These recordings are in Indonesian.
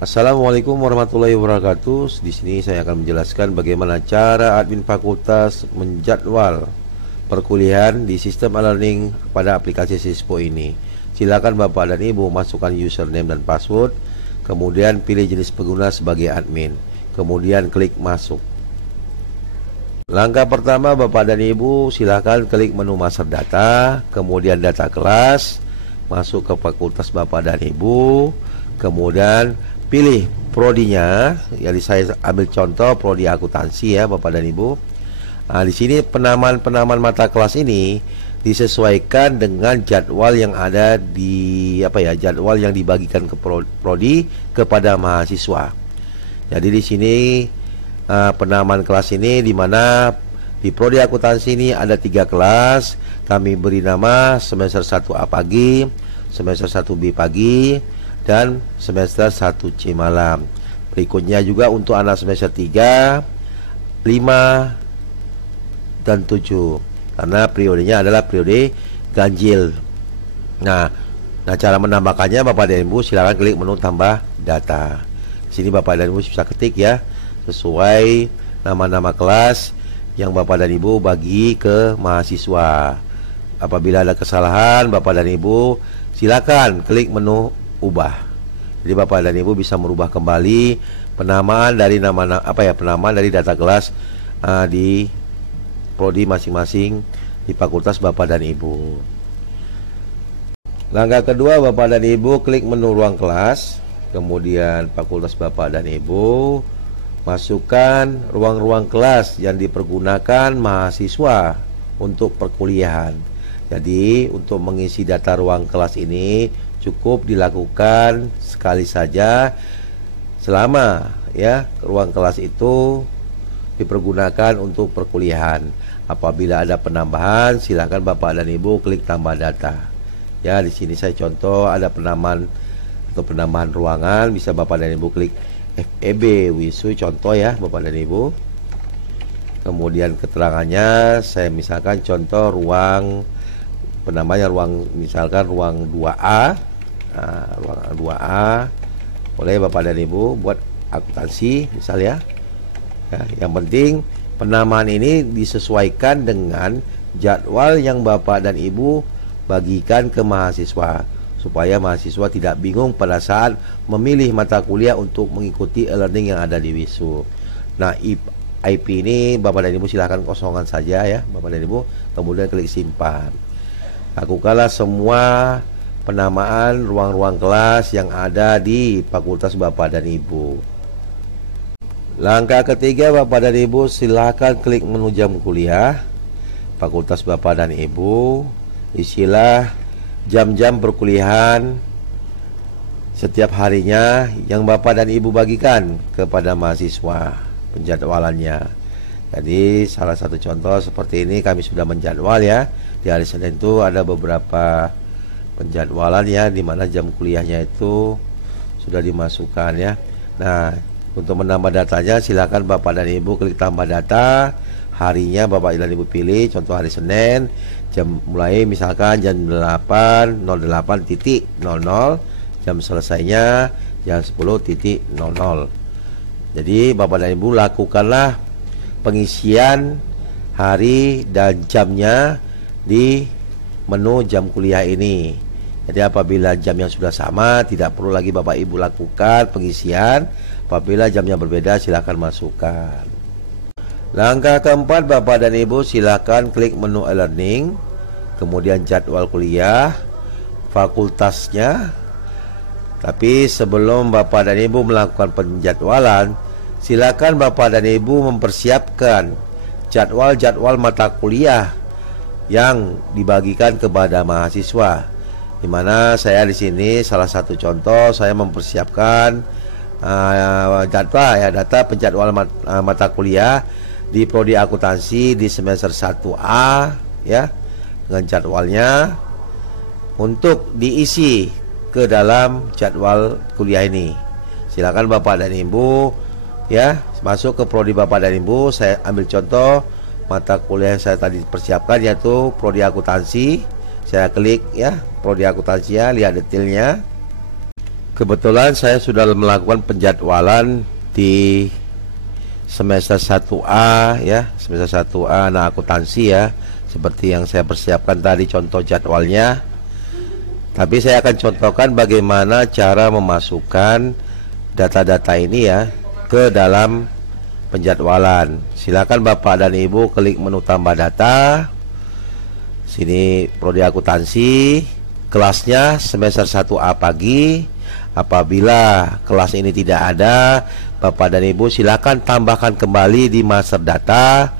Assalamualaikum warahmatullahi wabarakatuh. Di sini saya akan menjelaskan bagaimana cara admin fakultas menjadwal perkuliahan di sistem e-learning pada aplikasi Sispo ini. Silakan Bapak dan Ibu masukkan username dan password, kemudian pilih jenis pengguna sebagai admin, kemudian klik masuk. Langkah pertama, Bapak dan Ibu silakan klik menu master data, kemudian data kelas, masuk ke fakultas Bapak dan Ibu, kemudian pilih prodinya. Jadi saya ambil contoh prodi akuntansi ya Bapak dan Ibu. Nah, di sini penamaan mata kelas ini disesuaikan dengan jadwal yang ada di jadwal yang dibagikan ke prodi kepada mahasiswa. Jadi di sini penamaan kelas ini di mana di prodi akuntansi ini ada 3 kelas. Kami beri nama semester 1A pagi, semester 1B pagi, dan semester 1C malam. Berikutnya juga untuk anak semester 3, 5, dan 7, karena periodenya adalah periode ganjil. Nah, cara menambahkannya Bapak dan Ibu silakan klik menu tambah data. Di sini Bapak dan Ibu bisa ketik ya sesuai nama-nama kelas yang Bapak dan Ibu bagi ke mahasiswa. Apabila ada kesalahan, Bapak dan Ibu silakan klik menu ubah. Jadi Bapak dan Ibu bisa merubah kembali penamaan dari penamaan dari data kelas di prodi masing-masing di fakultas Bapak dan Ibu. Langkah kedua, Bapak dan Ibu klik menu ruang kelas, kemudian fakultas Bapak dan Ibu masukkan ruang-ruang kelas yang dipergunakan mahasiswa untuk perkuliahan. Jadi untuk mengisi data ruang kelas ini cukup dilakukan sekali saja selama ruang kelas itu dipergunakan untuk perkuliahan. Apabila ada penambahan, silakan Bapak dan Ibu klik tambah data. Ya, di sini saya contoh ada penambahan ruangan, bisa Bapak dan Ibu klik FEB Wisu contoh ya Bapak dan Ibu. Kemudian keterangannya saya misalkan contoh misalkan ruang 2A. Ruang 2A boleh Bapak dan Ibu buat akuntansi misalnya. Yang penting penamaan ini disesuaikan dengan jadwal yang Bapak dan Ibu bagikan ke mahasiswa, supaya mahasiswa tidak bingung pada saat memilih mata kuliah untuk mengikuti e-learning yang ada di Wisu. Nah, IP ini Bapak dan Ibu silahkan kosongkan saja ya Bapak dan Ibu, kemudian klik simpan. Lakukanlah semua penamaan ruang-ruang kelas yang ada di fakultas Bapak dan Ibu. Langkah ketiga, Bapak dan Ibu silahkan klik menu jam kuliah fakultas Bapak dan Ibu. Isilah jam-jam perkuliahan setiap harinya yang Bapak dan Ibu bagikan kepada mahasiswa, penjadwalannya. Jadi salah satu contoh seperti ini kami sudah menjadwal ya. Di hari Senin itu ada beberapa penjadwalan ya, di mana jam kuliahnya itu sudah dimasukkan ya. Nah, untuk menambah datanya silakan Bapak dan Ibu klik tambah data. Harinya Bapak dan Ibu pilih, contoh hari Senin, mulai misalkan jam 08.00, jam selesainya jam 10.00. Jadi Bapak dan Ibu lakukanlah pengisian hari dan jamnya di menu jam kuliah ini. Jadi apabila jamnya sudah sama, tidak perlu lagi Bapak Ibu lakukan pengisian. Apabila jamnya berbeda, silakan masukkan. Langkah keempat, Bapak dan Ibu silakan klik menu e-learning, kemudian jadwal kuliah, fakultasnya. Tapi sebelum Bapak dan Ibu melakukan penjadwalan, silakan Bapak dan Ibu mempersiapkan jadwal-jadwal mata kuliah yang dibagikan kepada mahasiswa. Di mana saya di sini salah satu contoh, saya mempersiapkan data penjadwal mata kuliah di prodi akuntansi di semester 1A ya, dengan jadwalnya untuk diisi ke dalam jadwal kuliah ini. Silakan Bapak dan Ibu ya masuk ke prodi Bapak dan Ibu. Saya ambil contoh mata kuliah yang saya tadi persiapkan, yaitu prodi akuntansi. Saya klik ya prodi akuntansi ya, lihat detailnya. Kebetulan saya sudah melakukan penjadwalan di semester 1A ya, semester 1A anak akuntansi ya, seperti yang saya persiapkan tadi contoh jadwalnya. Tapi saya akan contohkan bagaimana cara memasukkan data-data ini ya ke dalam penjadwalan. Silakan Bapak dan Ibu klik menu tambah data. Sini prodi akuntansi, kelasnya semester 1A pagi. Apabila kelas ini tidak ada, Bapak dan Ibu silakan tambahkan kembali di master data,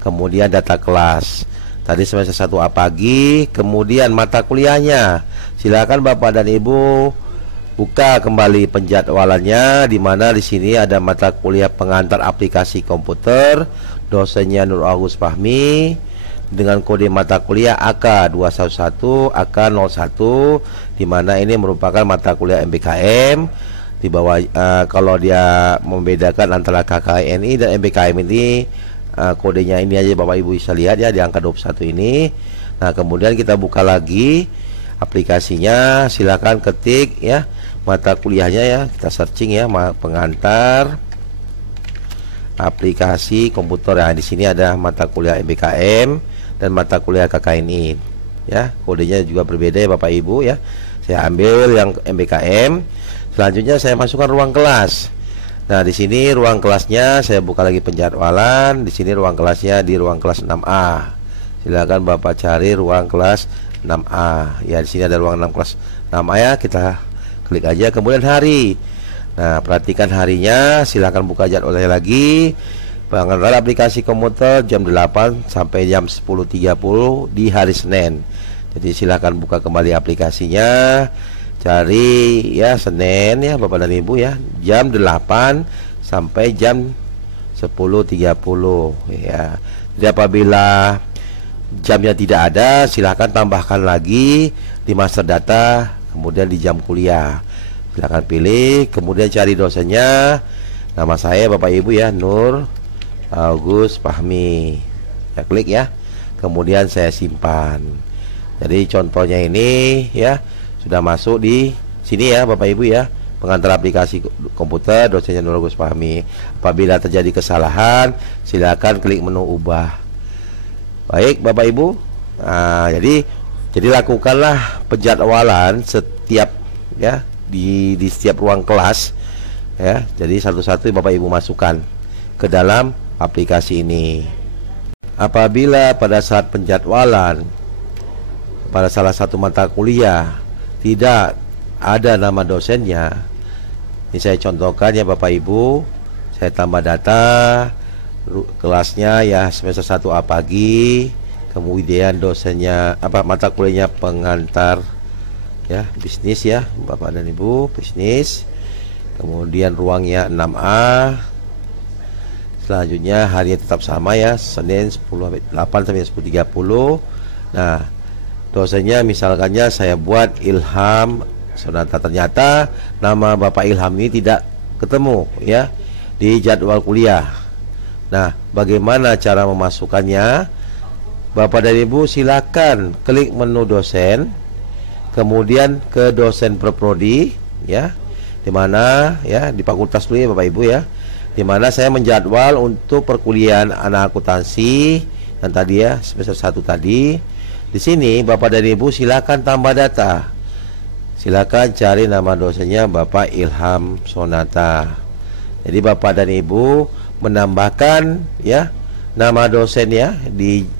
kemudian data kelas. Tadi semester 1A pagi, kemudian mata kuliahnya. Silakan Bapak dan Ibu buka kembali penjadwalannya, di mana di sini ada mata kuliah pengantar aplikasi komputer, dosennya Nur Agus Fahmi, dengan kode mata kuliah AK211 AK01, di mana ini merupakan mata kuliah MBKM. Di bawah kalau dia membedakan antara KKNI dan MBKM ini, kodenya ini aja Bapak Ibu bisa lihat ya di angka 21 ini. Nah, kemudian kita buka lagi aplikasinya, silakan ketik ya mata kuliahnya ya, kita searching ya pengantar aplikasi komputer. Nah, di sini ada mata kuliah MBKM dan mata kuliah KKNI ya, kodenya juga berbeda ya Bapak Ibu ya. Saya ambil yang MBKM. Selanjutnya saya masukkan ruang kelas. Nah, di sini ruang kelasnya saya buka lagi penjadwalan. Di sini ruang kelasnya di ruang kelas 6A. Silakan Bapak cari ruang kelas 6A. Ya, di sini ada ruang 6 kelas 6A ya, kita klik aja. Kemudian hari. Nah, perhatikan harinya, silakan buka jadwalnya lagi. Pengantar aplikasi komputer jam 8 sampai jam 10.30 di hari Senin. Jadi silakan buka kembali aplikasinya, cari ya Senin ya Bapak dan Ibu ya, jam 8 sampai jam 10.30 ya. Jadi apabila jamnya tidak ada, silakan tambahkan lagi di master data, kemudian di jam kuliah. Silakan pilih, kemudian cari dosennya. Nama saya Bapak Ibu ya, Nur Agus Fahmi. Ya, klik ya. Kemudian saya simpan. Jadi contohnya ini ya sudah masuk di sini ya Bapak Ibu ya. Pengantar aplikasi komputer, dosennya Nur Agus Fahmi. Apabila terjadi kesalahan, silakan klik menu ubah. Baik Bapak Ibu. Nah, jadi lakukanlah penjadwalan setiap ya di setiap ruang kelas ya. Jadi satu-satu Bapak Ibu masukkan ke dalam aplikasi ini. Apabila pada saat penjadwalan pada salah satu mata kuliah tidak ada nama dosennya, ini saya contohkan ya Bapak Ibu. Saya tambah data kelasnya ya semester 1A pagi, kemudian dosennya mata kuliahnya pengantar ya bisnis ya Bapak dan Ibu, bisnis. Kemudian ruangnya 6A. Selanjutnya harinya tetap sama ya, Senin 8 sampai 10.30. Nah, dosennya misalkannya saya buat Ilham Sonata. Ternyata nama Bapak Ilham ini tidak ketemu ya di jadwal kuliah. Nah, bagaimana cara memasukkannya? Bapak dan Ibu silakan klik menu dosen, kemudian ke dosen per prodi ya, di mana ya di fakultas dulu ya Bapak Ibu ya, di mana saya menjadwal untuk perkuliahan anak akuntansi yang tadi ya semester 1 tadi. Di sini Bapak dan Ibu silakan tambah data. Silakan cari nama dosennya Bapak Ilham Sonata. Jadi Bapak dan Ibu menambahkan ya nama dosen ya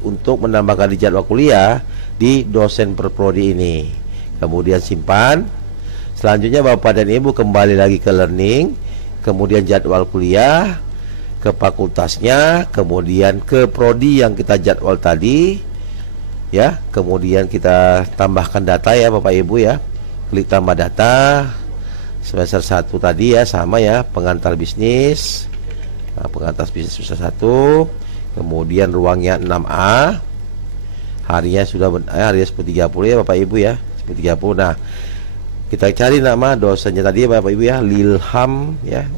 untuk menambahkan di jadwal kuliah di dosen per prodi ini. Kemudian simpan. Selanjutnya Bapak dan Ibu kembali lagi ke learning, kemudian jadwal kuliah, ke fakultasnya, kemudian ke prodi yang kita jadwal tadi ya. Kemudian kita tambahkan data ya Bapak Ibu ya. Klik tambah data. Semester 1 tadi ya sama ya, pengantar bisnis. Nah, pengantar bisnis semester 1. Kemudian ruangnya 6A. Harinya sudah harinya 10.30 ya Bapak Ibu ya, 10.30. Nah, kita cari nama dosennya tadi ya Bapak Ibu ya,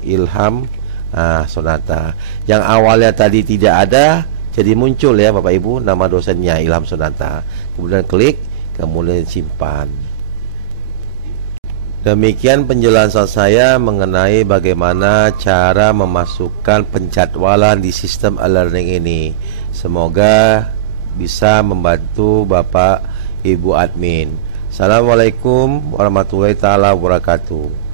Ilham Sonata. Yang awalnya tadi tidak ada, jadi muncul ya Bapak Ibu nama dosennya Ilham Sonata. Kemudian klik, kemudian simpan. Demikian penjelasan saya mengenai bagaimana cara memasukkan penjadwalan di sistem e-learning ini. Semoga bisa membantu Bapak Ibu admin. Assalamualaikum warahmatullahi taala wabarakatuh.